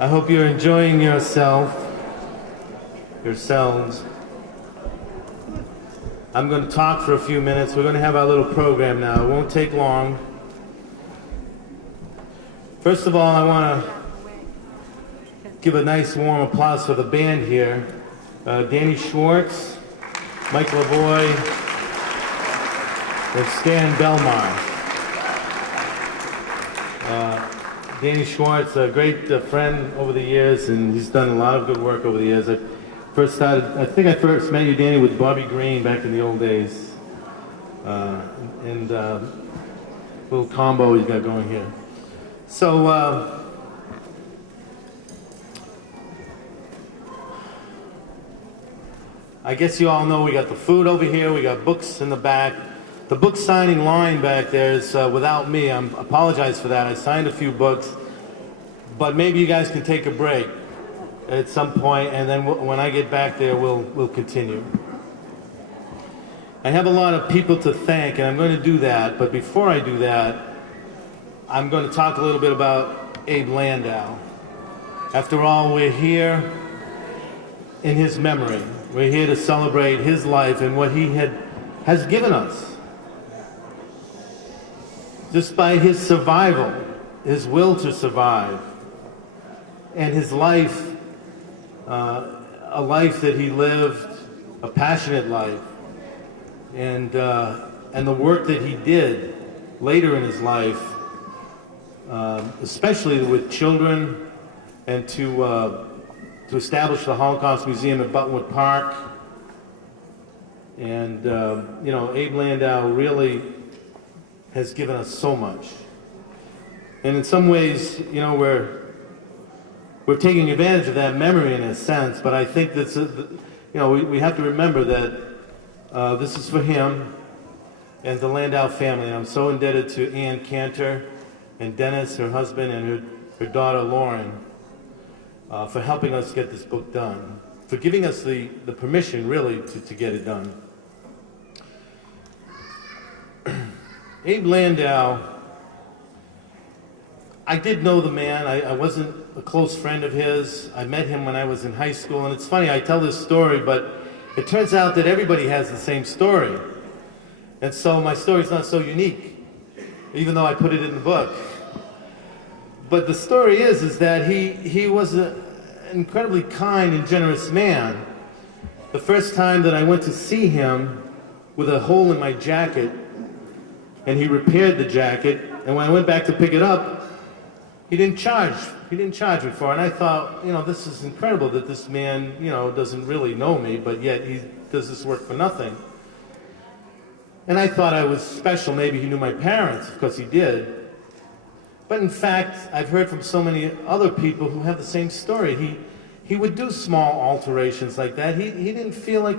I hope you're enjoying yourselves. I'm going to talk for a few minutes. We're going to have our little program now. It won't take long. First of all, I want to give a nice warm applause for the band here. Danny Schwartz, Mike Lavoie, and Stan Belmar. Danny Schwartz, a great friend over the years, and he's done a lot of good work over the years. I think I first met you, Danny, with Bobby Green back in the old days. And little combo he's got going here. So, I guess you all know we got the food over here, we got books in the back. The book signing line back there is without me. I apologize for that. I signed a few books, but maybe you guys can take a break at some point, and then when I get back there, we'll continue. I have a lot of people to thank, and I'm going to do that, but before I do that, I'm going to talk a little bit about Abe Landeau. After all, we're here in his memory. We're here to celebrate his life and what he has given us. Just by his survival, his will to survive, and his life, a life that he lived, a passionate life, and the work that he did later in his life, especially with children, and to establish the Holocaust Museum at Buttonwood Park. And you know, Abe Landeau really has given us so much. And in some ways, you know, we're taking advantage of that memory in a sense, but I think that's, you know, we have to remember that this is for him and the Landau family. And I'm so indebted to Ann Cantor and Dennis, her husband, and her daughter Lauren, for helping us get this book done, for giving us the permission, really, to get it done. Abe Landeau, I did know the man. I wasn't a close friend of his. I met him when I was in high school, and it's funny, I tell this story, but it turns out that everybody has the same story. And so my story's not so unique, even though I put it in the book. But the story is that he was an incredibly kind and generous man. The first time that I went to see him with a hole in my jacket, and he repaired the jacket, and when I went back to pick it up, he didn't charge me for it. And I thought, you know, this is incredible that this man, you know, doesn't really know me, but yet he does this work for nothing. And I thought I was special. Maybe he knew my parents, because he did. But in fact, I've heard from so many other people who have the same story. He would do small alterations like that. He didn't feel like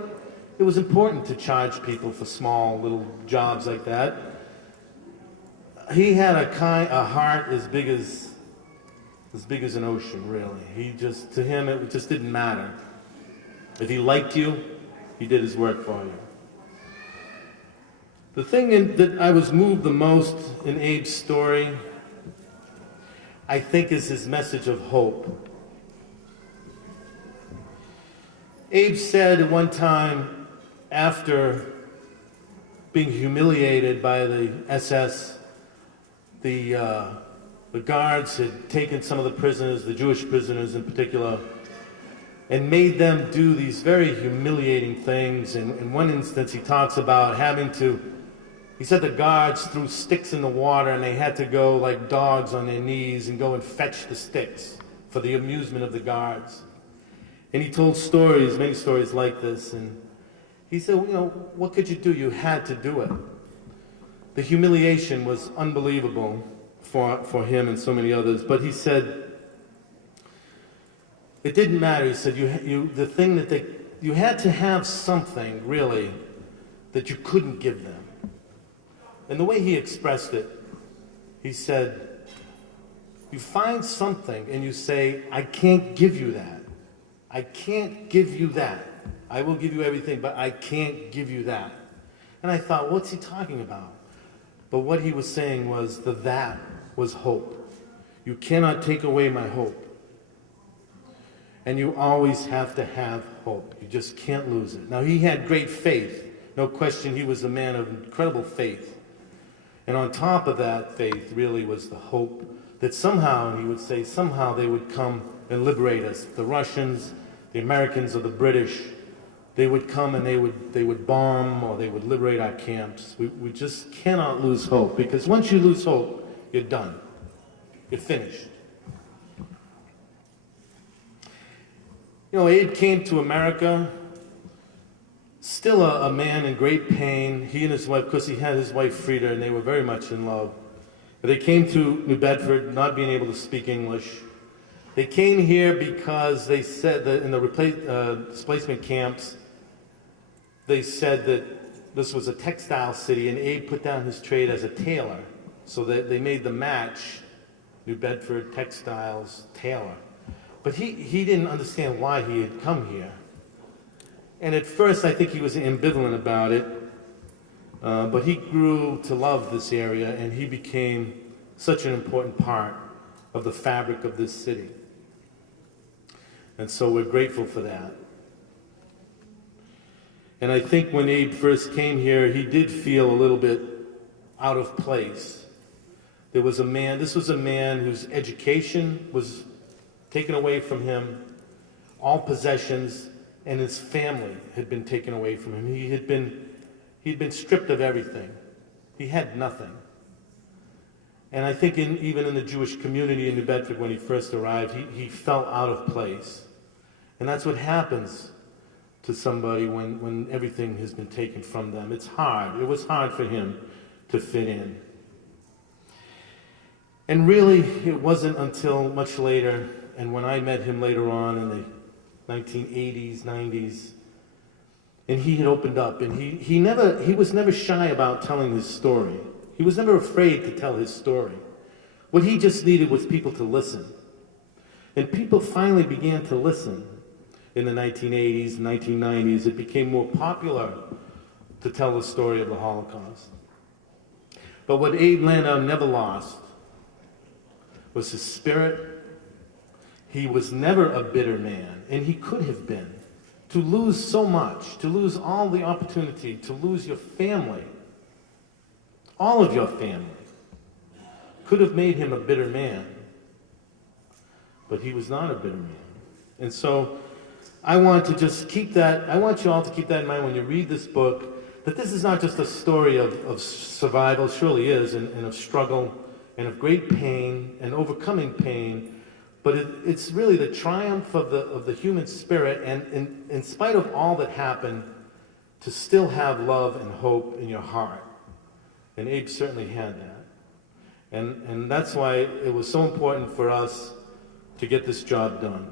it was important to charge people for small little jobs like that. He had a heart as big as an ocean, really. To him, it just didn't matter. If he liked you, he did his work for you. The thing that I was moved the most in Abe's story, I think, is his message of hope. Abe said at one time, after being humiliated by the SS, the guards had taken some of the prisoners, the Jewish prisoners in particular, and made them do these very humiliating things. And in one instance, he talks about he said the guards threw sticks in the water, and they had to go like dogs on their knees and go and fetch the sticks for the amusement of the guards. And he told stories, many stories like this, and he said, you know, what could you do? You had to do it. The humiliation was unbelievable for him and so many others, but he said, it didn't matter. He said, you had to have something, really, that you couldn't give them. And the way he expressed it, he said, you find something and you say, I can't give you that. I can't give you that. I will give you everything, but I can't give you that. And I thought, what's he talking about? But what he was saying was that was hope. You cannot take away my hope. And you always have to have hope. You just can't lose it. Now, he had great faith. No question, he was a man of incredible faith. And on top of that faith really was the hope that somehow, he would say, somehow they would come and liberate us. The Russians, the Americans, or the British, they would come and they would bomb or they would liberate our camps. We just cannot lose hope, because once you lose hope, you're done. You're finished. You know, Abe came to America, still a man in great pain. He and his wife, because he had his wife Frida, and they were very much in love. But they came to New Bedford, not being able to speak English. They came here because they said that in the displacement camps, they said that this was a textile city, and Abe put down his trade as a tailor. So that they made the match, New Bedford, textiles, tailor. But he didn't understand why he had come here. And at first, I think he was ambivalent about it. But he grew to love this area, and he became such an important part of the fabric of this city. And so we're grateful for that. And I think when Abe first came here, he did feel a little bit out of place. This was a man whose education was taken away from him, all possessions, and his family had been taken away from him. He'd been stripped of everything. He had nothing. And I think even in the Jewish community in New Bedford when he first arrived, he felt out of place. And that's what happens to somebody when everything has been taken from them. It's hard. It was hard for him to fit in. And really, it wasn't until much later, and when I met him later on in the 1980s, 90s, and he had opened up, and he was never shy about telling his story. He was never afraid to tell his story. What he just needed was people to listen. And people finally began to listen in the 1980s, 1990s. It became more popular to tell the story of the Holocaust. But what Abe Landeau never lost was his spirit. He was never a bitter man, and he could have been. To lose so much, to lose all the opportunity, to lose your family, all of your family, could have made him a bitter man. But he was not a bitter man. And so I want to just keep that, I want you all to keep that in mind when you read this book, that this is not just a story of survival, it surely is, and of struggle, and of great pain, and overcoming pain, but it's really the triumph of the human spirit, and in spite of all that happened, to still have love and hope in your heart. And Abe certainly had that. And that's why it was so important for us to get this job done.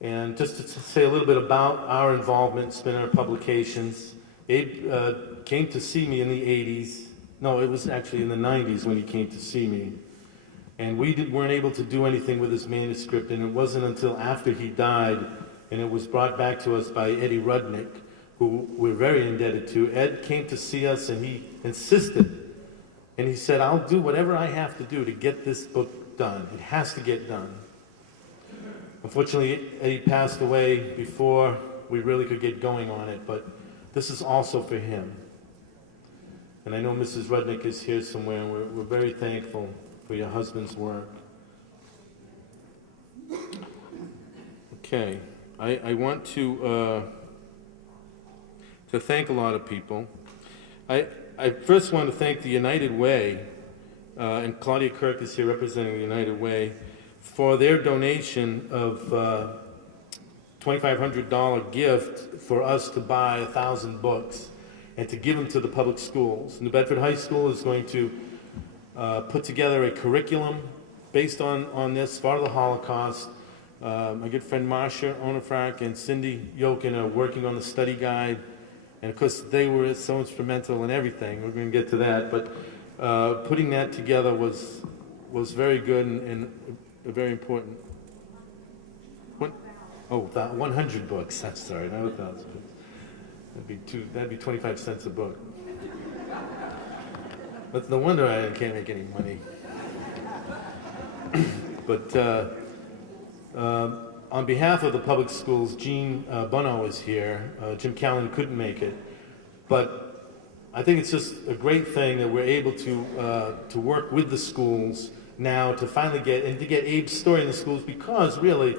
And just to say a little bit about our involvement in Spinner Publications, Abe came to see me in the 80s. No, it was actually in the 90s when he came to see me. And we weren't able to do anything with his manuscript, and it wasn't until after he died, and it was brought back to us by Eddie Rudnick, who we're very indebted to. Ed came to see us, and he insisted. And he said, I'll do whatever I have to do to get this book done. It has to get done. Unfortunately, Eddie passed away before we really could get going on it, but this is also for him. And I know Mrs. Rudnick is here somewhere, and we're very thankful for your husband's work. Okay, I want to thank a lot of people. I first want to thank the United Way, and Claudia Kirk is here representing the United Way, for their donation of $2,500 gift for us to buy 1,000 books and to give them to the public schools. New Bedford High School is going to put together a curriculum based on this for the Holocaust. My good friend Marsha Onafrak and Cindy Yokin are working on the study guide, and of course they were so instrumental in everything. We're going to get to that, but putting that together was very good and very important. Oh, 100 books. I'm sorry, not 1,000 books. That'd be 25 cents a book. That's no wonder I can't make any money. But On behalf of the public schools, Gene Bono is here. Jim Callan couldn't make it. But I think it's just a great thing that we're able to work with the schools now to finally get Abe's story in the schools, because really,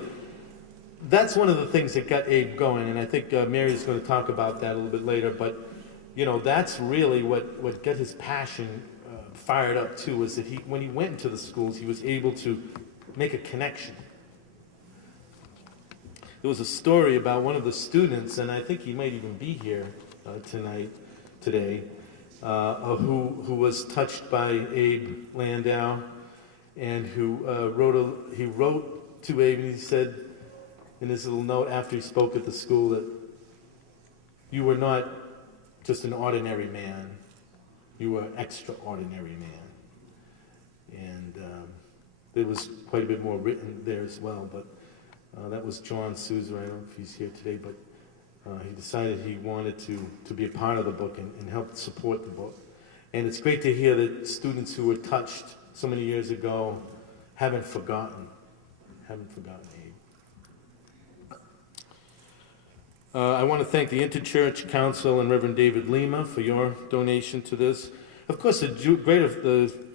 that's one of the things that got Abe going, and I think Mary's going to talk about that a little bit later, but you know, that's really what got his passion fired up too, is that when he went into the schools, he was able to make a connection. There was a story about one of the students, and I think he might even be here today, who was touched by Abe Landeau, and who wrote to Abe, and he said in his little note after he spoke at the school that you were not just an ordinary man, you were an extraordinary man. And there was quite a bit more written there as well, but that was John Sousa. I don't know if he's here today, but he decided he wanted to be a part of the book and help support the book. And it's great to hear that students who were touched so many years ago haven't forgotten Abe. I want to thank the Interchurch Council and Reverend David Lima for your donation to this. Of course, the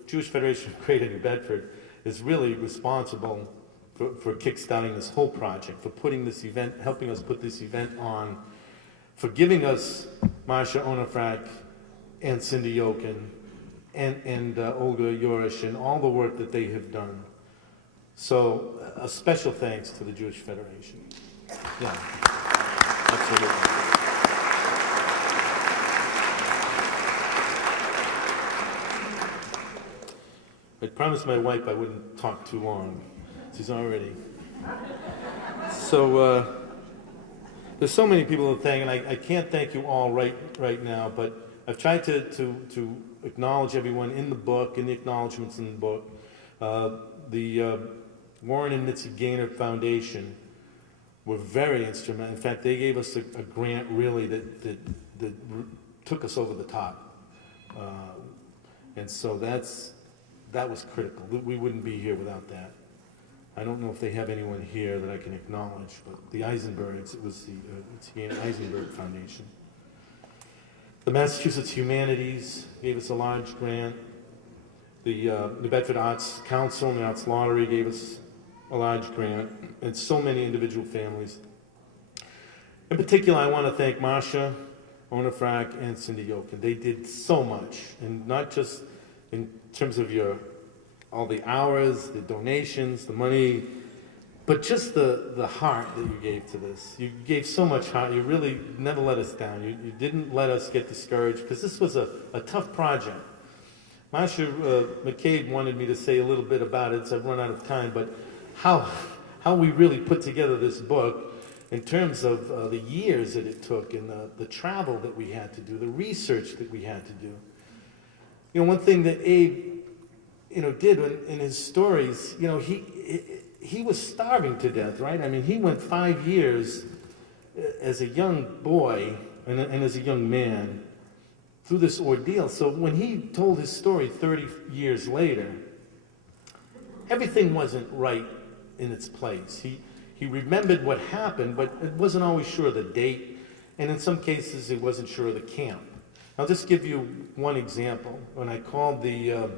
Jewish Federation of Greater New Bedford is really responsible for kickstarting this whole project, for putting this event, helping us put this event on, for giving us Marsha Onafrak and Cindy Yokin and Olga Yorish and all the work that they have done. So a special thanks to the Jewish Federation. Yeah, absolutely. I promised my wife I wouldn't talk too long. She's already. So there's so many people to thank, and I can't thank you all right now, but I've tried to acknowledge everyone in the book, in the acknowledgments in the book. The Warren and Mitzi Gaynor Foundation were very instrumental. In fact, they gave us a grant really that took us over the top. And so that was critical. We wouldn't be here without that. I don't know if they have anyone here that I can acknowledge, but the Eisenbergs, it was the Eisenberg Foundation. The Massachusetts Humanities gave us a large grant. The New Bedford Arts Council and the Arts Lottery gave us a large grant, and so many individual families. In particular, I want to thank Marsha Onafrak and Cindy Yokin. They did so much, and not just in terms of all the hours, the donations, the money, but just the heart that you gave to this. You gave so much heart. You really never let us down. You didn't let us get discouraged, because this was a tough project. Marsha McCabe wanted me to say a little bit about it, so I've run out of time, but how we really put together this book in terms of the years that it took, and the travel that we had to do, the research that we had to do. You know, one thing that Abe, did in his stories, he was starving to death, right? I mean, he went 5 years as a young boy and as a young man through this ordeal. So when he told his story 30 years later, everything wasn't right in its place. He remembered what happened, but it wasn't always sure of the date, and in some cases, he wasn't sure of the camp. I'll just give you one example. When I called the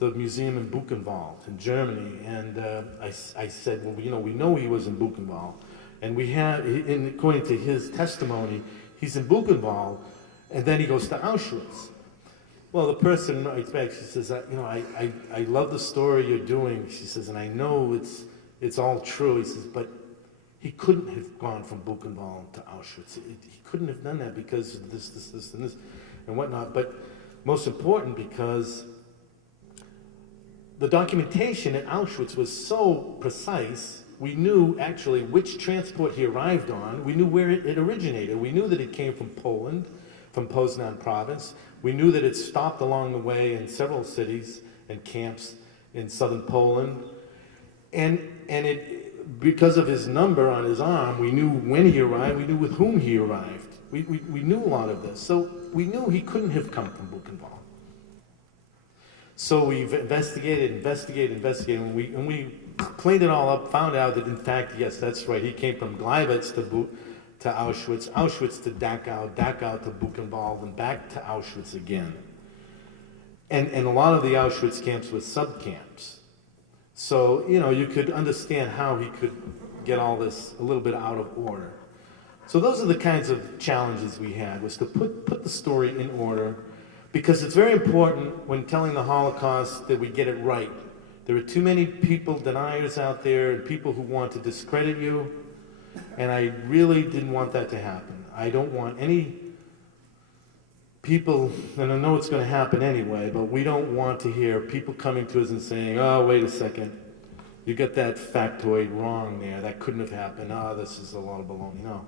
museum in Buchenwald in Germany, and I said, well, we know he was in Buchenwald, and according to his testimony, he's in Buchenwald, and then he goes to Auschwitz. Well, the person writes back, she says, I love the story you're doing, she says, and I know it's all true. He says, but he couldn't have gone from Buchenwald to Auschwitz. He couldn't have done that because of this, and this, and whatnot. But most important, because the documentation at Auschwitz was so precise, we knew actually which transport he arrived on. We knew where it originated. We knew that it came from Poland, from Poznan province. We knew that it stopped along the way in several cities and camps in southern Poland. And because of his number on his arm, we knew when he arrived, we knew with whom he arrived. We knew a lot of this. So we knew he couldn't have come from Buchenwald. So we've investigated, and we cleaned it all up, found out that in fact, yes, that's right, he came from Gleiwitz to Auschwitz, Auschwitz to Dachau, Dachau to Buchenwald, and back to Auschwitz again. And a lot of the Auschwitz camps were sub-camps. So, you know, you could understand how he could get all this a little bit out of order. So those are the kinds of challenges we had, was to put the story in order, because it's very important when telling the Holocaust that we get it right. There are too many people, deniers out there, and people who want to discredit you, and I really didn't want that to happen. I don't want any people, and I know it's going to happen anyway, but we don't want to hear people coming to us and saying, oh, wait a second, you got that factoid wrong there, that couldn't have happened, oh, this is a lot of baloney. No,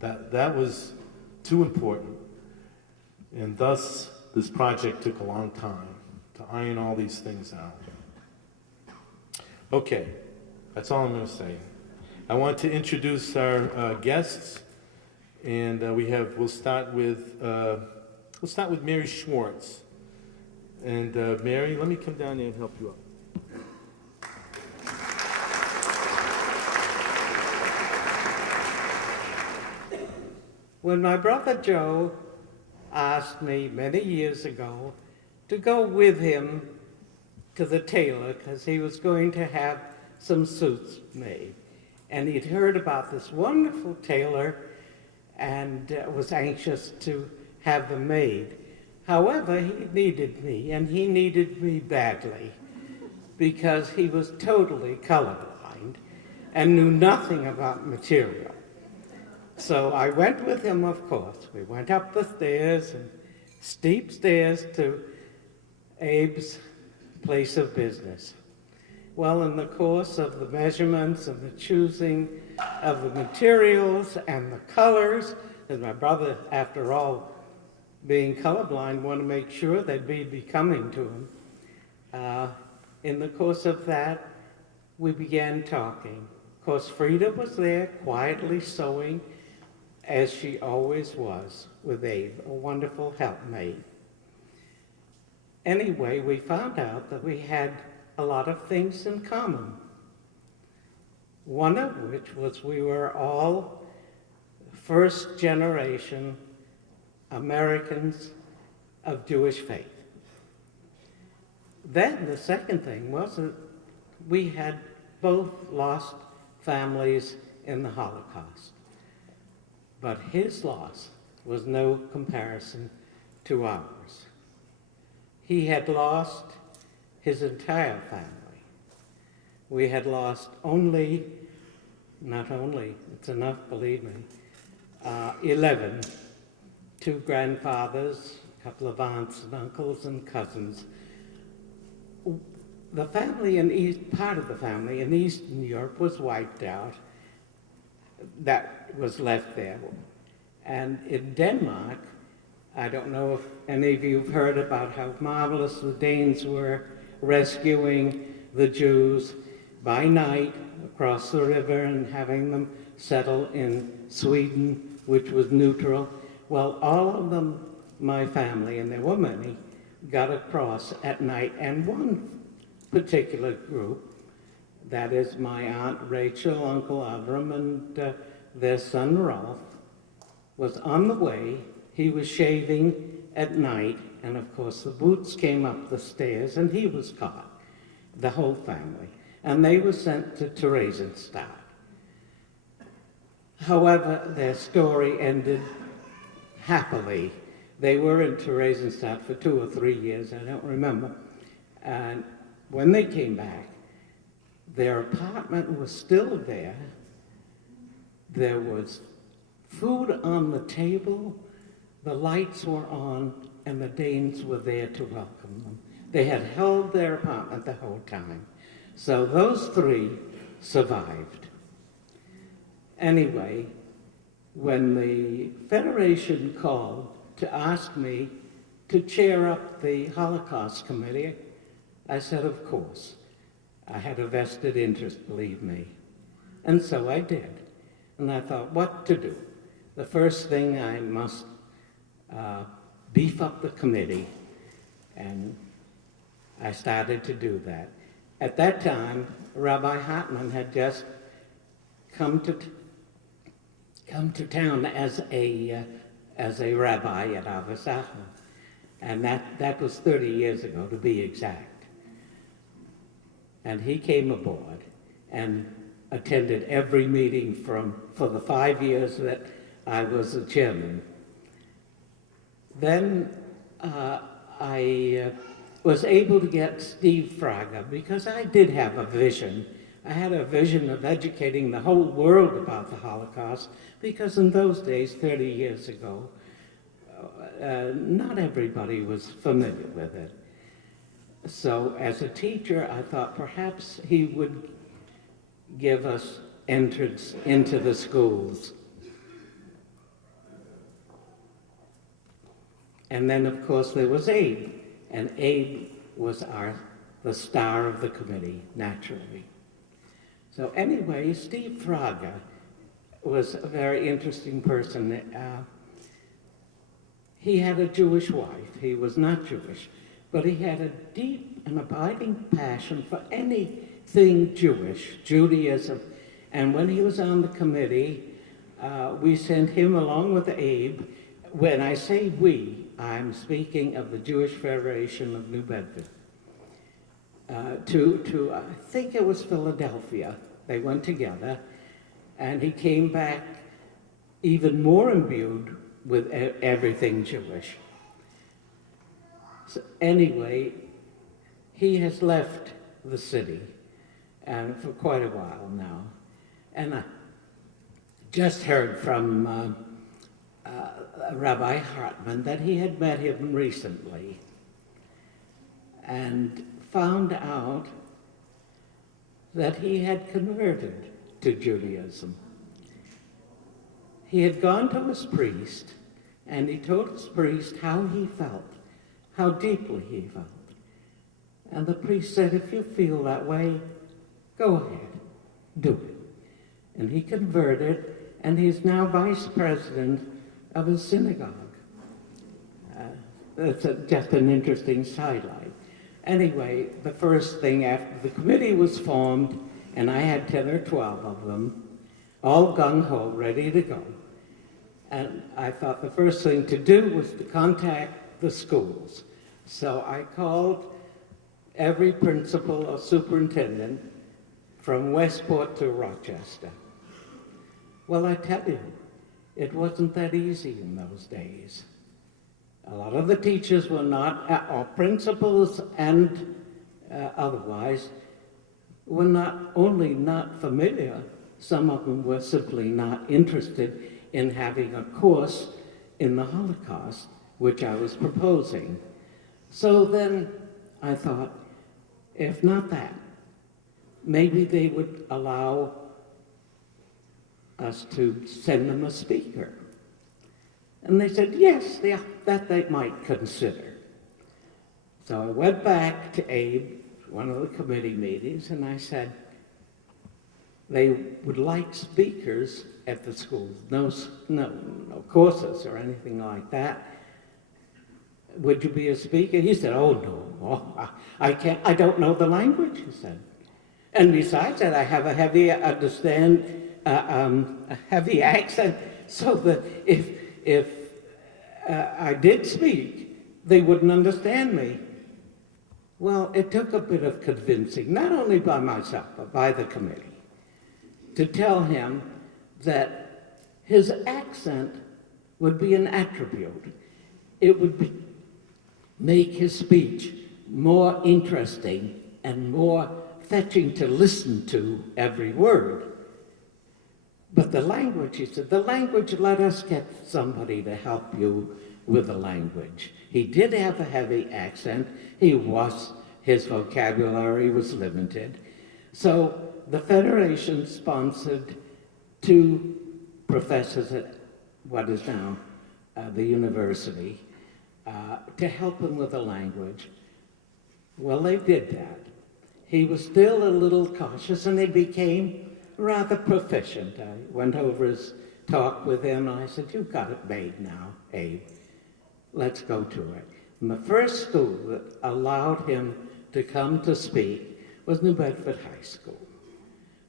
that was too important, and thus this project took a long time to iron all these things out. Okay, that's all I'm going to say. I want to introduce our guests, and we'll start with Mary Schwartz. And Mary, let me come down there and help you up. When my brother Joe asked me many years ago to go with him to the tailor because he was going to have some suits made, and he'd heard about this wonderful tailor and was anxious to have them made. However, he needed me, and he needed me badly, because he was totally colorblind and knew nothing about material. So I went with him, of course. We went up the stairs, and steep stairs to Abe's place of business. Well, in the course of the measurements and the choosing of the materials and the colors, as my brother, after all, being colorblind, wanted to make sure they'd be becoming to him. In the course of that, we began talking. Of course, Frida was there, quietly sewing, as she always was with Abe, a wonderful helpmate. Anyway, we found out that we had a lot of things in common. One of which was we were all first generation Americans of Jewish faith. Then the second thing was that we had both lost families in the Holocaust. But his loss was no comparison to ours. He had lost his entire family. We had lost it's enough, believe me, 11, 2 grandfathers, a couple of aunts and uncles and cousins. The family part of the family in Eastern Europe was wiped out. That was left there. And in Denmark, I don't know if any of you have heard about how marvelous the Danes were rescuing the Jews by night across the river and having them settle in Sweden, which was neutral. Well, all of them, my family, and there were many, got across at night, and one particular group, that is my Aunt Rachel, Uncle Avram, and their son Rolf, was on the way. He was shaving at night, and of course the boots came up the stairs, and he was caught, the whole family, and they were sent to Theresienstadt. However, their story ended happily. They were in Theresienstadt for 2 or 3 years, I don't remember, and when they came back, their apartment was still there. There was food on the table, the lights were on, and the Danes were there to welcome them. They had held their apartment the whole time. So those 3 survived. Anyway, when the Federation called to ask me to chair up the Holocaust Committee, I said, of course. I had a vested interest, believe me. And so I did. And I thought, what to do? The first thing, I must beef up the committee. And I started to do that. At that time, Rabbi Hartman had just come to town as a rabbi at Avasah, and that was 30 years ago, to be exact. And he came aboard and attended every meeting for the 5 years that I was the chairman. Then I was able to get Steve Fraga because I did have a vision. I had a vision of educating the whole world about the Holocaust because in those days, 30 years ago, not everybody was familiar with it. So as a teacher, I thought perhaps he would give us entrance into the schools. And then, of course, there was Abe, and Abe was the star of the committee, naturally. So anyway, Steve Fraga was a very interesting person. He had a Jewish wife. He was not Jewish, but he had a deep and abiding passion for anything Jewish, Judaism. And when he was on the committee, we sent him along with Abe. When I say we, I'm speaking of the Jewish Federation of New Bedford. To I think it was Philadelphia. They went together, and he came back even more imbued with everything Jewish. So anyway, he has left the city for quite a while now, and I just heard from Rabbi Hartman that he had met him recently and found out that he had converted to Judaism. He had gone to his priest, and he told his priest how he felt, how deeply he felt. And the priest said, if you feel that way, go ahead, do it. And he converted, and he's now vice president of a synagogue. That's just an interesting sidelight. Anyway, the first thing after the committee was formed, and I had 10 or 12 of them, all gung-ho, ready to go. And I thought the first thing to do was to contact the schools. So I called every principal or superintendent from Westport to Rochester. Well, I tell you, it wasn't that easy in those days. A lot of the teachers were not, or principals and otherwise, were not only not familiar, some of them were simply not interested in having a course in the Holocaust, which I was proposing. So then I thought, if not that, maybe they would allow us to send them a speaker. And they said, yes, that they might consider. So I went back to Abe, one of the committee meetings, and I said, they would like speakers at the schools, no courses or anything like that. Would you be a speaker? He said, oh no, I can't, I don't know the language, he said. And besides that, I have a heavy a heavy accent, so that if I did speak, they wouldn't understand me. Well, it took a bit of convincing, not only by myself, but by the committee, to tell him that his accent would be an attribute. It would make his speech more interesting and more fetching to listen to every word. But the language, he said, the language, let us get somebody to help you with the language. He did have a heavy accent. His vocabulary was limited. So the Federation sponsored 2 professors at what is now the university to help him with the language. Well, they did that. He was still a little cautious, and he became rather proficient. I went over his talk with him, and I said, you've got it made now, Abe. Let's go to it. And the first school that allowed him to come to speak was New Bedford High School.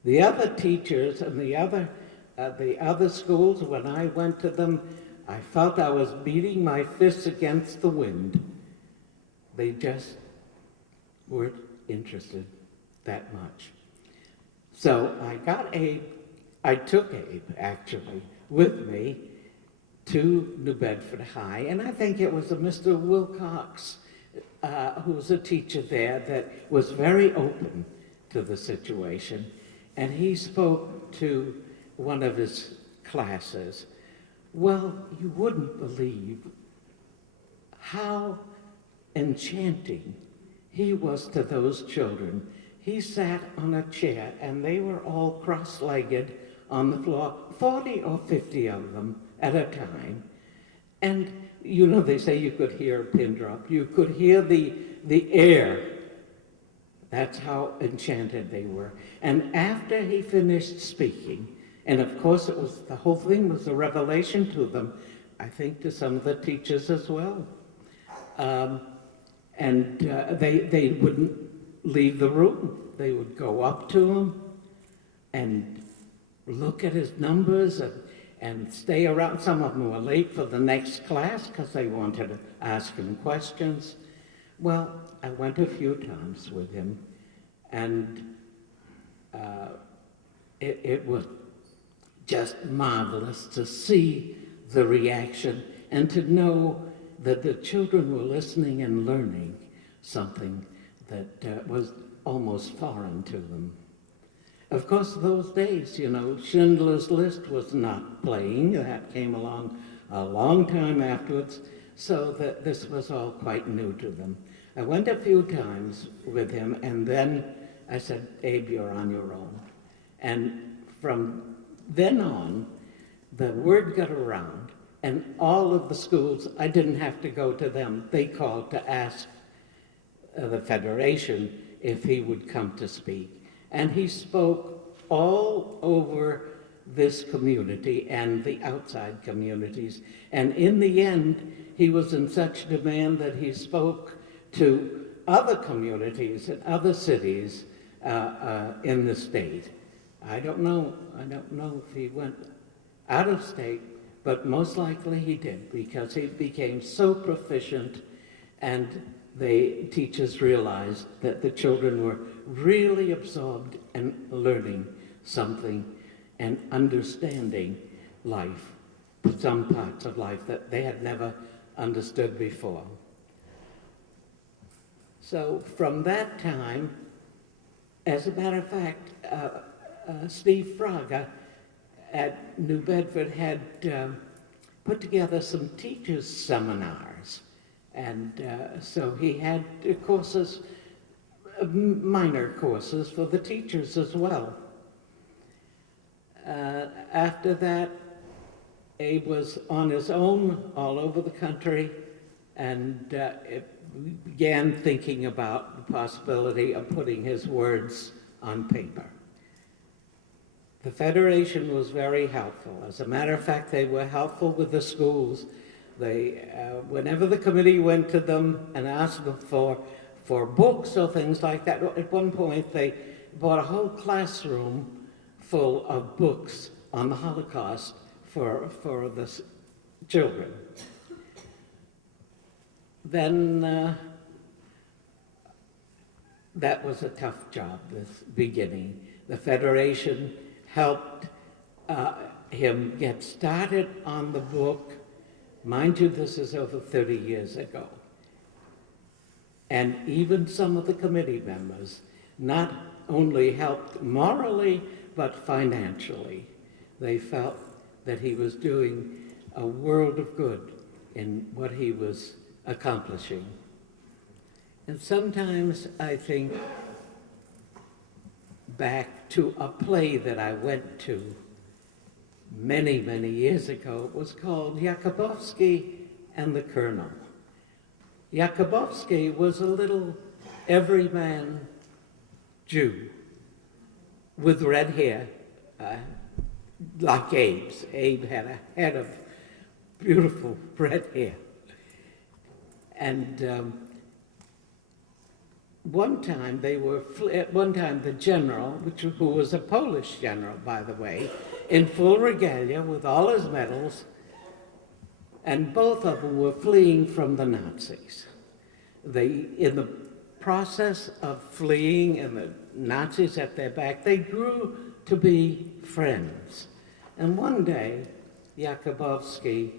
The other teachers and the other schools, when I went to them, I felt I was beating my fists against the wind. They just weren't interested that much. So I took Abe, actually, with me to New Bedford High, and I think it was a Mr. Wilcox, who was a teacher there, that was very open to the situation, and he spoke to one of his classes. Well, you wouldn't believe how enchanting he was to those children. He sat on a chair, and they were all cross-legged on the floor, 40 or 50 of them at a time. And, you know, they say you could hear a pin drop. You could hear the air. That's how enchanted they were. And after he finished speaking, and of course the whole thing was a revelation to them, I think to some of the teachers as well. They wouldn't leave the room. They would go up to him and look at his numbers and stay around. Some of them were late for the next class because they wanted to ask him questions. Well, I went a few times with him, and it was just marvelous to see the reaction and to know that the children were listening and learning something that was almost foreign to them. Of course, those days, you know, Schindler's List was not playing. That came along a long time afterwards, so that this was all quite new to them. I went a few times with him, and then I said, Abe, you're on your own. And from then on, the word got around, and all of the schools, I didn't have to go to them. They called to ask the Federation if he would come to speak. And he spoke all over this community and the outside communities. And in the end, he was in such demand that he spoke to other communities and other cities in the state. I don't know if he went out of state, but most likely he did, because he became so proficient, and the teachers realized that the children were really absorbed and learning something and understanding life, some parts of life that they had never understood before. So from that time, as a matter of fact, Steve Fraga at New Bedford had put together some teachers' seminars. And so he had courses, minor courses for the teachers as well. After that, Abe was on his own all over the country, and we began thinking about the possibility of putting his words on paper. The Federation was very helpful. As a matter of fact, they were helpful with the schools. They, whenever the committee went to them and asked them for books or things like that, at one point they bought a whole classroom full of books on the Holocaust for the children. Then that was a tough job, this beginning. The Federation helped him get started on the book. Mind you, this is over 30 years ago. And even some of the committee members not only helped morally, but financially. They felt that he was doing a world of good in what he was accomplishing. And sometimes I think back to a play that I went to many, many years ago. It was called Yakubovsky and the Colonel. Yakubovsky was a little everyman Jew with red hair, like Abe's. Abe had a head of beautiful red hair. And one time the general, who was a Polish general, by the way, in full regalia with all his medals, and both of them were fleeing from the Nazis. In the process of fleeing and the Nazis at their back, they grew to be friends. And one day, Jakubowski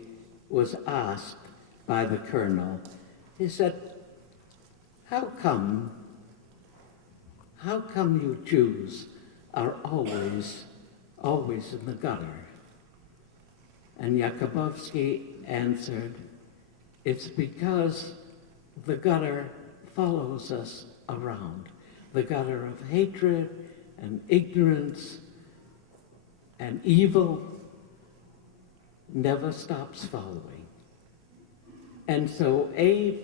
was asked by the colonel, he said, how come you Jews are always in the gutter? And Jakubowski answered, it's because the gutter follows us around. The gutter of hatred and ignorance and evil never stops following. And so Abe,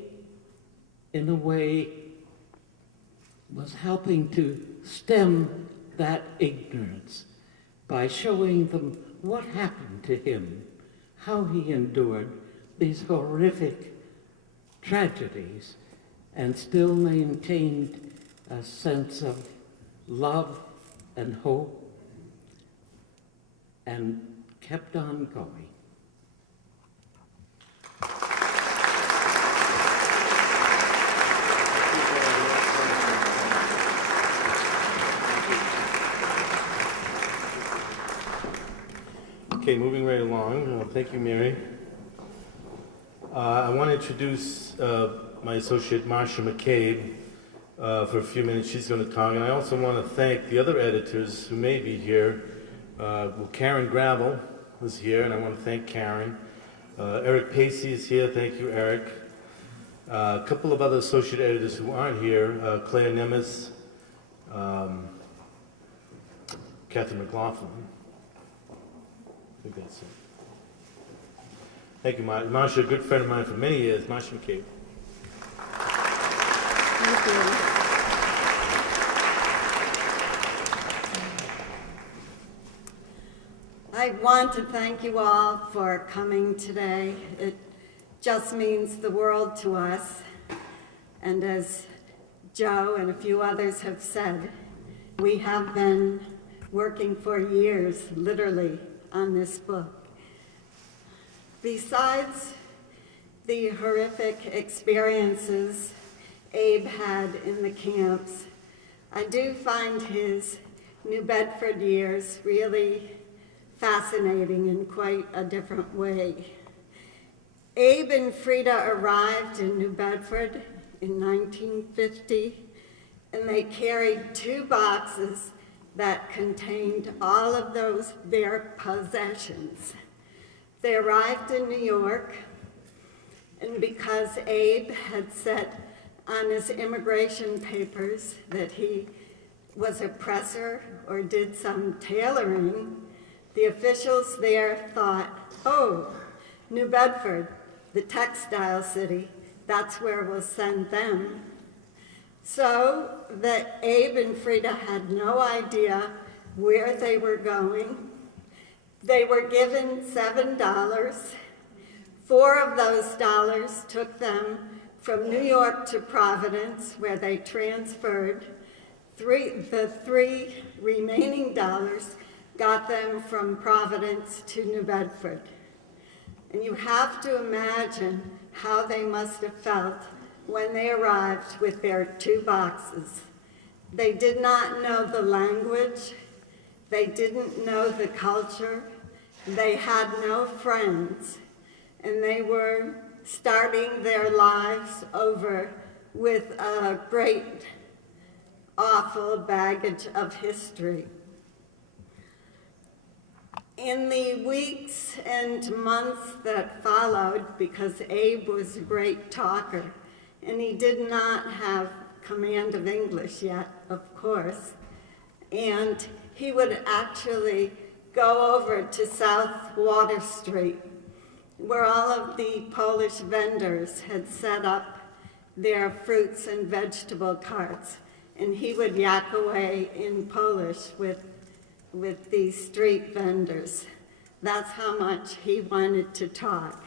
in a way, was helping to stem that ignorance by showing them what happened to him, how he endured these horrific tragedies and still maintained a sense of love and hope and kept on going. Okay, moving right along. Thank you, Mary. I want to introduce my associate, Marcia McCabe, for a few minutes. She's going to talk. And I also want to thank the other editors who may be here. Karen Gravel is here, and I want to thank Karen. Eric Pacey is here. Thank you, Eric. A couple of other associate editors who aren't here, Claire Nemes, Catherine McLaughlin. I think that's it. Thank you, Marcia, a good friend of mine for many years, Marcia McCabe. Thank you. I want to thank you all for coming today. It just means the world to us. And as Joe and a few others have said, we have been working for years, literally, on this book. Besides the horrific experiences Abe had in the camps, I do find his New Bedford years really fascinating in quite a different way. Abe and Frida arrived in New Bedford in 1950, and they carried 2 boxes that contained all of their possessions. They arrived in New York, and because Abe had said on his immigration papers that he was a presser or did some tailoring, the officials there thought, oh, New Bedford, the textile city, that's where we'll send them. So that Abe and Frida had no idea where they were going. They were given $7. 4 of those dollars took them from New York to Providence, where they transferred. The 3 remaining dollars got them from Providence to New Bedford. And you have to imagine how they must have felt when they arrived with their 2 boxes. They did not know the language. They didn't know the culture. They had no friends. And they were starting their lives over with a great, awful baggage of history. In the weeks and months that followed, because Abe was a great talker, and he did not have command of English yet, of course, and he would actually go over to South Water Street, where all of the Polish vendors had set up their fruits and vegetable carts, and he would yak away in Polish with these street vendors. That's how much he wanted to talk.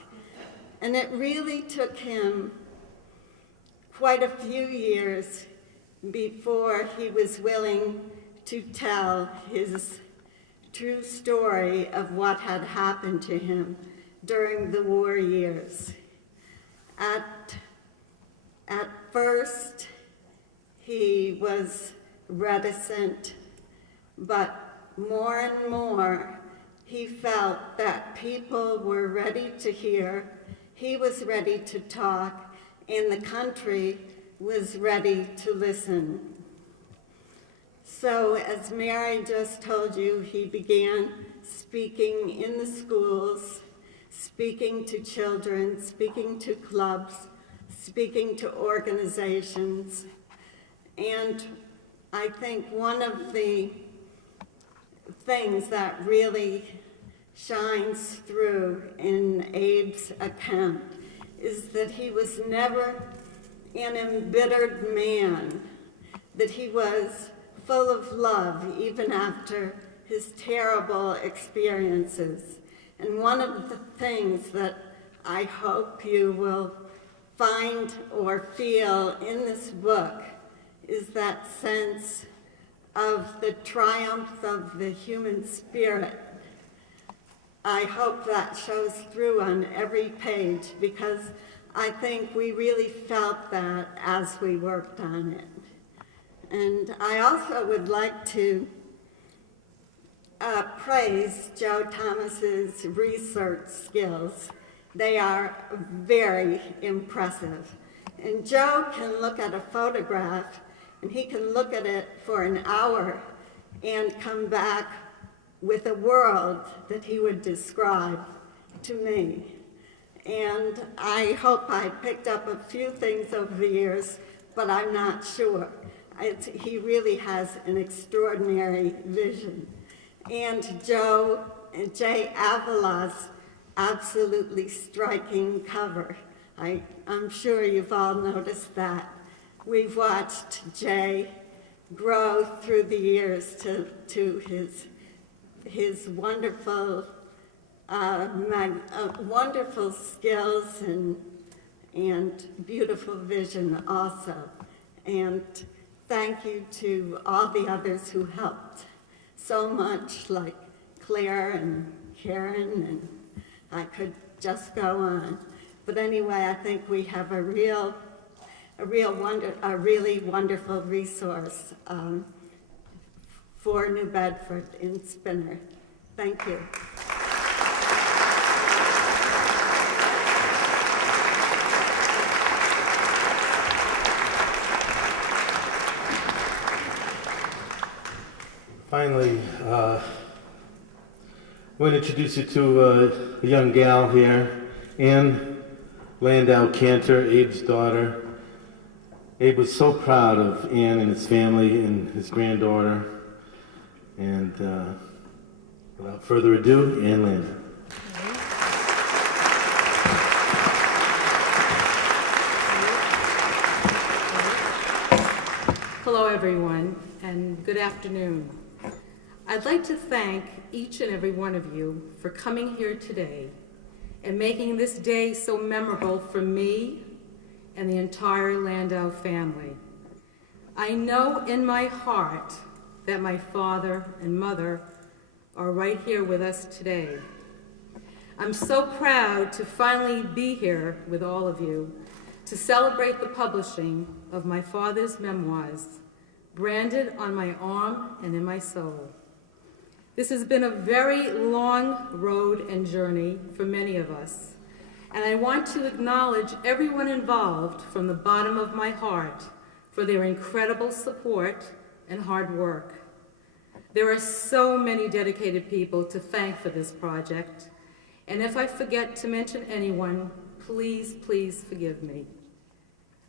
And it really took him quite a few years before he was willing to tell his true story of what had happened to him during the war years. At first, he was reticent, but more and more, he felt that people were ready to hear, he was ready to talk, and the country was ready to listen. So, as Mary just told you, he began speaking in the schools, speaking to children, speaking to clubs, speaking to organizations. And I think one of the things that really shines through in Abe's account is that he was never an embittered man, that he was full of love even after his terrible experiences. And one of the things that I hope you will find or feel in this book is that sense of the triumph of the human spirit. I hope that shows through on every page, because I think we really felt that as we worked on it. And I also would like to praise Joe Thomas's research skills. They are very impressive. And Joe can look at a photograph and he can look at it for an hour and come back with a world that he would describe to me. And I hope I picked up a few things over the years, but I'm not sure. He really has an extraordinary vision. And Jay Avila's absolutely striking cover. I'm sure you've all noticed that. We've watched Jay grow through the years to his wonderful, wonderful skills and beautiful vision also. And thank you to all the others who helped so much, like Claire and Karen, and I could just go on. But anyway, I think we have a really wonderful resource for New Bedford in Spinner. Thank you. Finally, I want to introduce you to a young gal here, Anne Landau Cantor, Abe's daughter. Abe was so proud of Anne and his family and his granddaughter. And without further ado, Anne Landau. Hello, everyone, and good afternoon. I'd like to thank each and every one of you for coming here today and making this day so memorable for me and the entire Landau family. I know in my heart that my father and mother are right here with us today. I'm so proud to finally be here with all of you to celebrate the publishing of my father's memoirs, branded on my arm and in my soul. This has been a very long road and journey for many of us, and I want to acknowledge everyone involved from the bottom of my heart for their incredible support and hard work. There are so many dedicated people to thank for this project, and if I forget to mention anyone, please, please forgive me.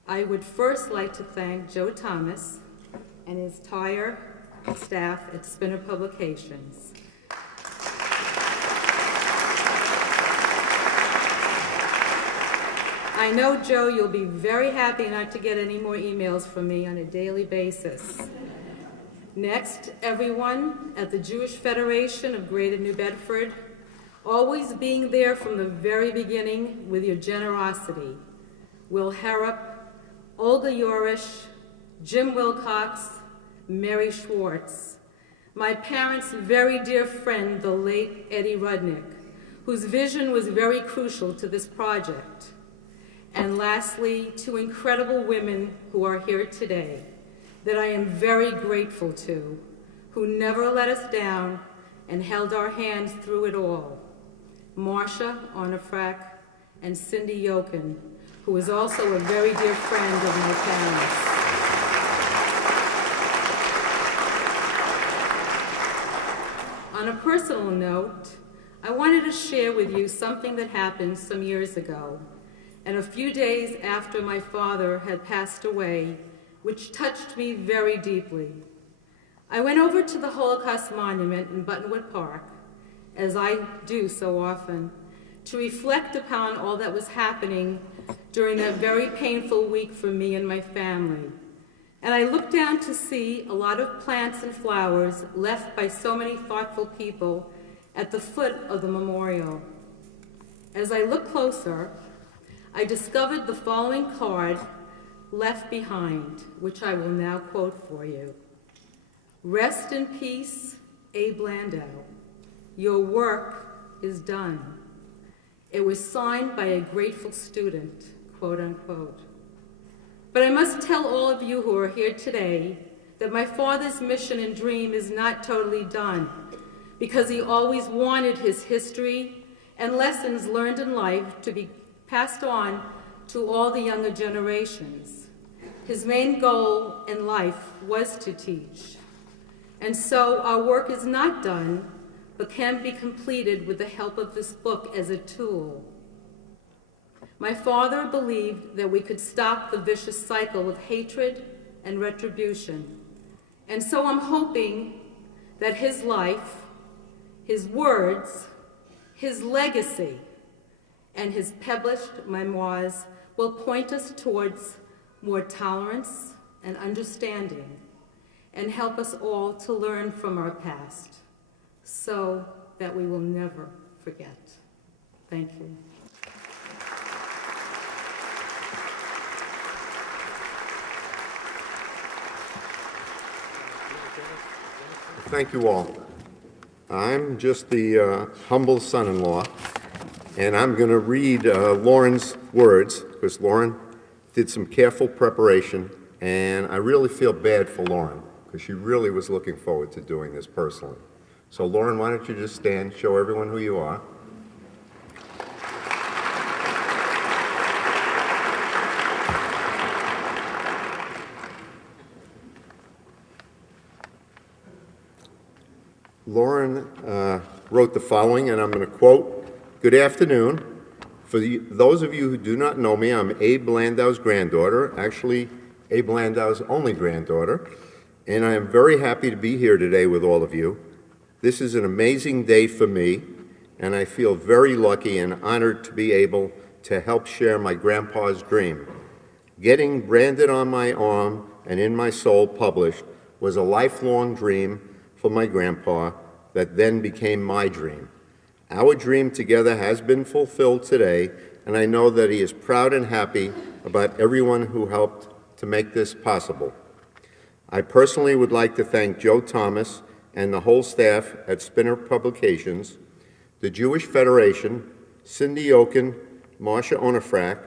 I would first like to thank Joe Thomas and his entire staff at Spinner Publications. I know, Joe, you'll be very happy not to get any more emails from me on a daily basis. Next, everyone at the Jewish Federation of Greater New Bedford, always being there from the very beginning with your generosity. Will Harrop, Olga Yorish, Jim Wilcox, Mary Schwartz, my parents' very dear friend, the late Eddie Rudnick, whose vision was very crucial to this project. And lastly, two incredible women who are here today that I am very grateful to, who never let us down and held our hands through it all. Marcia Onifrak and Cindy Yokin, who is also a very dear friend of my parents. On a personal note, I wanted to share with you something that happened some years ago, and a few days after my father had passed away, which touched me very deeply. I went over to the Holocaust Monument in Buttonwood Park, as I do so often, to reflect upon all that was happening during that very painful week for me and my family. And I looked down to see a lot of plants and flowers left by so many thoughtful people at the foot of the memorial. As I looked closer, I discovered the following card left behind, which I will now quote for you. "Rest in peace, Abe Landeau. Your work is done." It was signed by a grateful student, quote unquote. But I must tell all of you who are here today that my father's mission and dream is not totally done, because he always wanted his history and lessons learned in life to be passed on to all the younger generations. His main goal in life was to teach. And so our work is not done, but can be completed with the help of this book as a tool. My father believed that we could stop the vicious cycle of hatred and retribution. And so I'm hoping that his life, his words, his legacy, and his published memoirs will point us towards more tolerance and understanding and help us all to learn from our past so that we will never forget. Thank you. Thank you all. I'm just the humble son-in-law, and I'm going to read Lauren's words, because Lauren did some careful preparation, and I really feel bad for Lauren, because she really was looking forward to doing this personally. So Lauren, why don't you just stand, show everyone who you are. Lauren wrote the following, and I'm going to quote, "Good afternoon. For those of you who do not know me, I'm Abe Landau's granddaughter, actually Abe Landau's only granddaughter, and I am very happy to be here today with all of you. This is an amazing day for me, and I feel very lucky and honored to be able to help share my grandpa's dream. Getting Branded on My Arm and In My Soul published was a lifelong dream for my grandpa that then became my dream. Our dream together has been fulfilled today, and I know that he is proud and happy about everyone who helped to make this possible. I personally would like to thank Joe Thomas and the whole staff at Spinner Publications, the Jewish Federation, Cindy Yokin, Marcia Onifrak,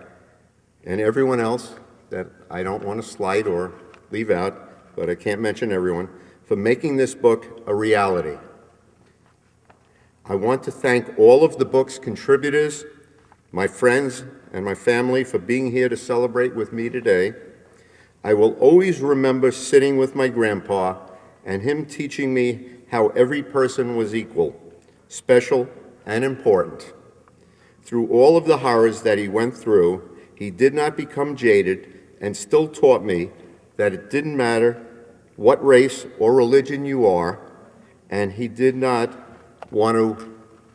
and everyone else that I don't want to slight or leave out, but I can't mention everyone, for making this book a reality. I want to thank all of the book's contributors, my friends, and my family for being here to celebrate with me today. I will always remember sitting with my grandpa and him teaching me how every person was equal, special, and important. Through all of the horrors that he went through, he did not become jaded and still taught me that it didn't matter what race or religion you are, and he did not want to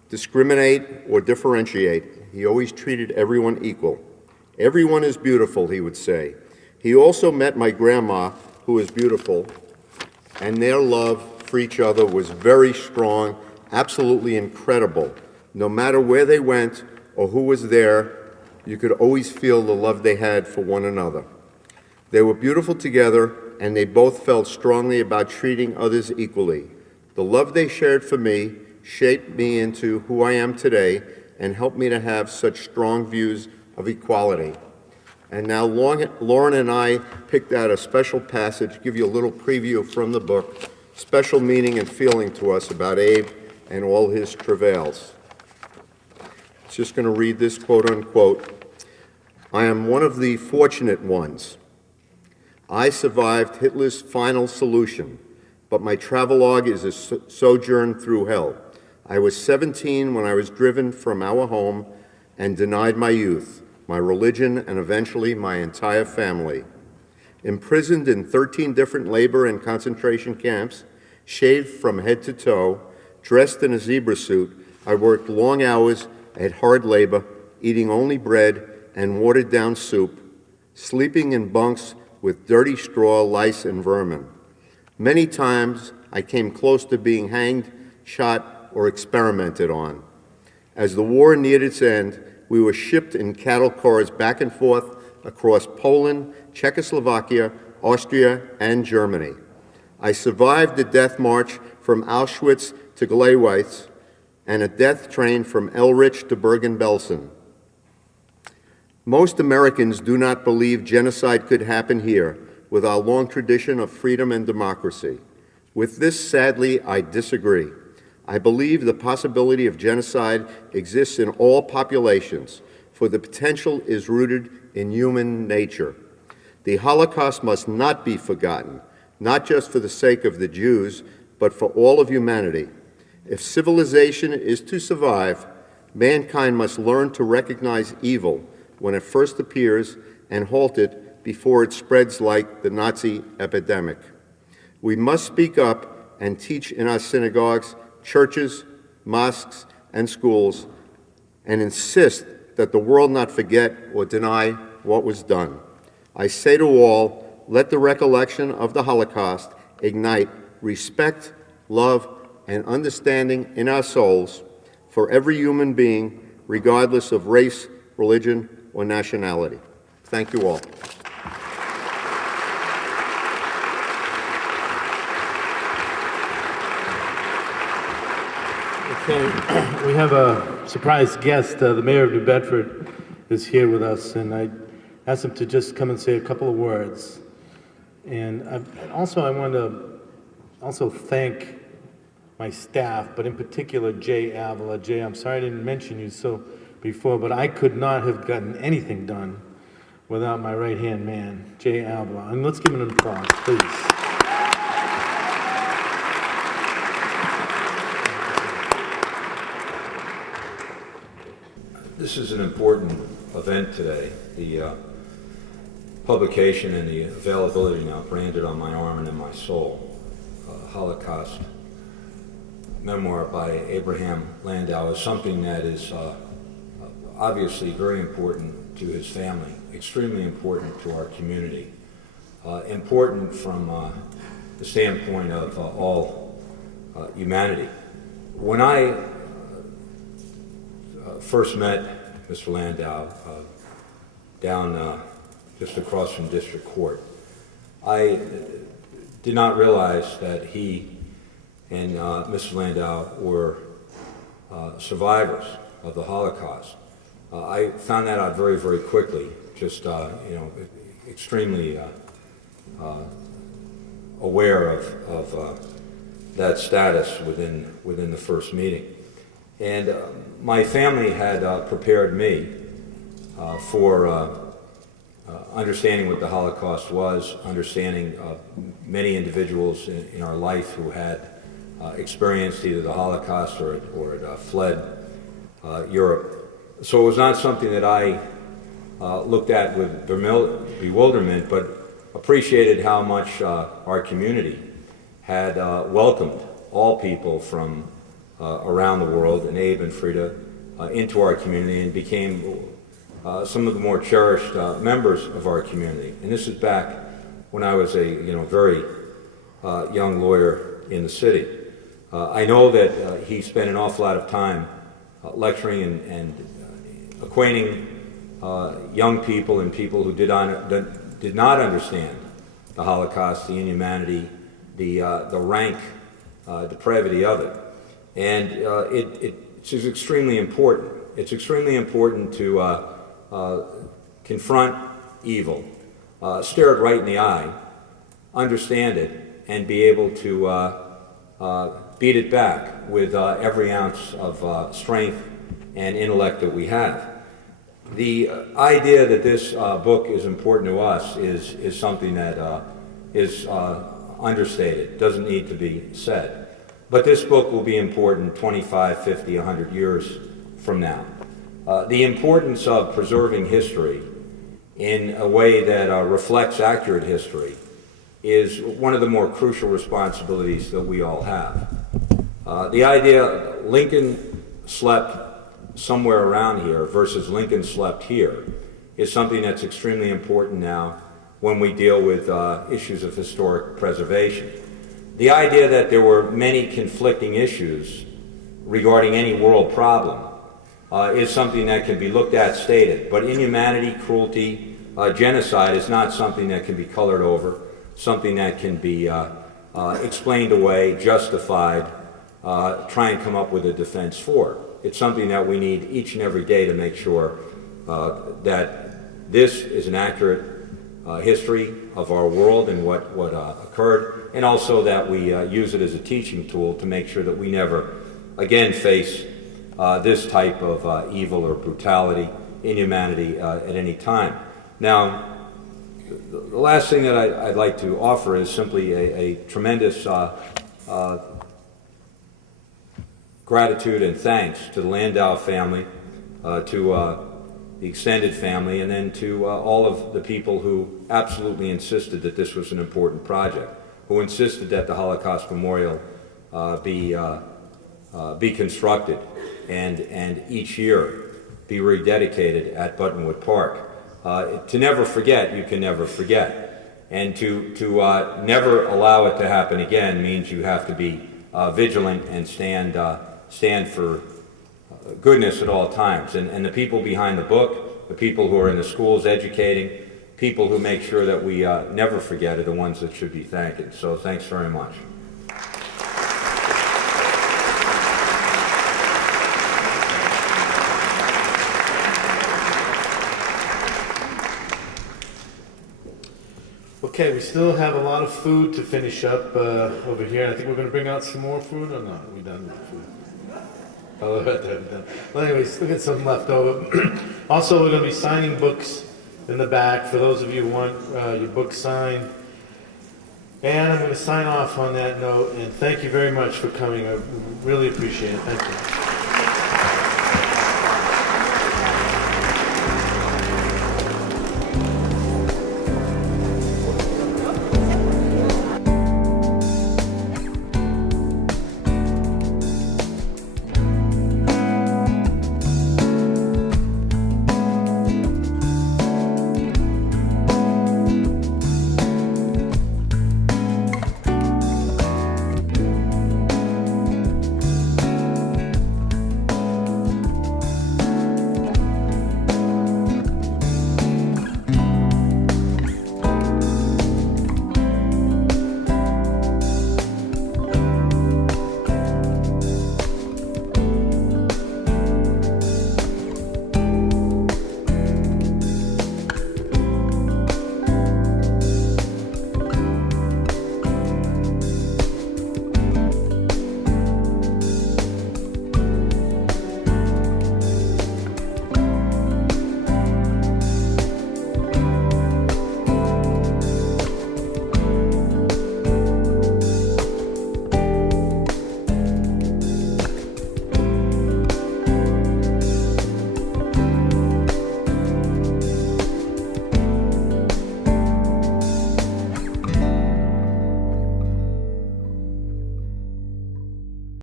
discriminate or differentiate. He always treated everyone equal. Everyone is beautiful, he would say. He also met my grandma, who is beautiful, and their love for each other was very strong, absolutely incredible. No matter where they went or who was there, you could always feel the love they had for one another. They were beautiful together, and they both felt strongly about treating others equally. The love they shared for me shaped me into who I am today and helped me to have such strong views of equality. And now Lauren and I picked out a special passage, give you a little preview from the book, special meaning and feeling to us about Abe and all his travails. It's just going to read this quote unquote. I am one of the fortunate ones. I survived Hitler's final solution, but my travelogue is a sojourn through hell. I was 17 when I was driven from our home and denied my youth, my religion, and eventually my entire family. Imprisoned in 13 different labor and concentration camps, shaved from head to toe, dressed in a zebra suit, I worked long hours at hard labor, eating only bread and watered-down soup, sleeping in bunks with dirty straw, lice, and vermin. Many times I came close to being hanged, shot, or experimented on. As the war neared its end, we were shipped in cattle cars back and forth across Poland, Czechoslovakia, Austria, and Germany. I survived the death march from Auschwitz to Gleiwitz and a death train from Elrich to Bergen-Belsen. Most Americans do not believe genocide could happen here with our long tradition of freedom and democracy. With this, sadly, I disagree. I believe the possibility of genocide exists in all populations, for the potential is rooted in human nature. The Holocaust must not be forgotten, not just for the sake of the Jews, but for all of humanity. If civilization is to survive, mankind must learn to recognize evil when it first appears and halt it before it spreads like the Nazi epidemic. We must speak up and teach in our synagogues, churches, mosques, and schools, and insist that the world not forget or deny what was done. I say to all, let the recollection of the Holocaust ignite respect, love, and understanding in our souls for every human being, regardless of race, religion, or nationality. Thank you all. Okay, we have a surprise guest. The mayor of New Bedford is here with us, and I asked him to just come and say a couple of words. And I want to thank my staff, but in particular Jay Avila. Jay, I'm sorry I didn't mention you before, but I could not have gotten anything done without my right-hand man, Jay Avila. And let's give him an applause, please. This is an important event today. The publication and the availability now branded on my arm and in my soul, Holocaust memoir by Abraham Landau, is something that is obviously very important to his family, extremely important to our community, important from the standpoint of all humanity. When I first met Mr. Landau down just across from District Court, I did not realize that he and Mr. Landau were survivors of the Holocaust. I found that out very, very quickly, just extremely aware of that status within the first meeting. And my family had prepared me for understanding what the Holocaust was, understanding many individuals in our life who had experienced either the Holocaust or had fled Europe. So it was not something that I looked at with bewilderment, but appreciated how much our community had welcomed all people from around the world, and Abe and Frida, into our community, and became some of the more cherished members of our community. And this is back when I was a very young lawyer in the city. I know that he spent an awful lot of time lecturing and acquainting young people and people who did not understand the Holocaust, the inhumanity, the rank depravity of it. And it's extremely important. It's extremely important to confront evil, stare it right in the eye, understand it, and be able to beat it back with every ounce of strength and intellect that we have. The idea that this book is important to us is something that is understated, doesn't need to be said. But this book will be important 25, 50, 100 years from now. The importance of preserving history in a way that reflects accurate history is one of the more crucial responsibilities that we all have. The idea Lincoln slept somewhere around here versus Lincoln slept here is something that's extremely important now when we deal with issues of historic preservation. The idea that there were many conflicting issues regarding any world problem is something that can be looked at, stated, but inhumanity, cruelty, genocide is not something that can be colored over, something that can be explained away, justified, try and come up with a defense for. It's something that we need each and every day to make sure that this is an accurate history of our world and what occurred, and also that we use it as a teaching tool to make sure that we never again face this type of evil or brutality, inhumanity at any time. Now, the last thing that I'd like to offer is simply a tremendous gratitude and thanks to the Landau family, to the extended family, and then to all of the people who absolutely insisted that this was an important project, who insisted that the Holocaust Memorial be constructed and each year be rededicated at Buttonwood Park. To never forget, you can never forget. And to never allow it to happen again means you have to be vigilant and stand for goodness at all times. And the people behind the book, the people who are in the schools educating, people who make sure that we never forget are the ones that should be thanked. So thanks very much. Okay, we still have a lot of food to finish up over here. I think we're going to bring out some more food, or not? Are we done with food? Oh, right there, we're done. Well, anyways, still get some left over. Also, we're going to be signing books in the back for those of you who want your book signed. And I'm going to sign off on that note, and thank you very much for coming. I really appreciate it. Thank you.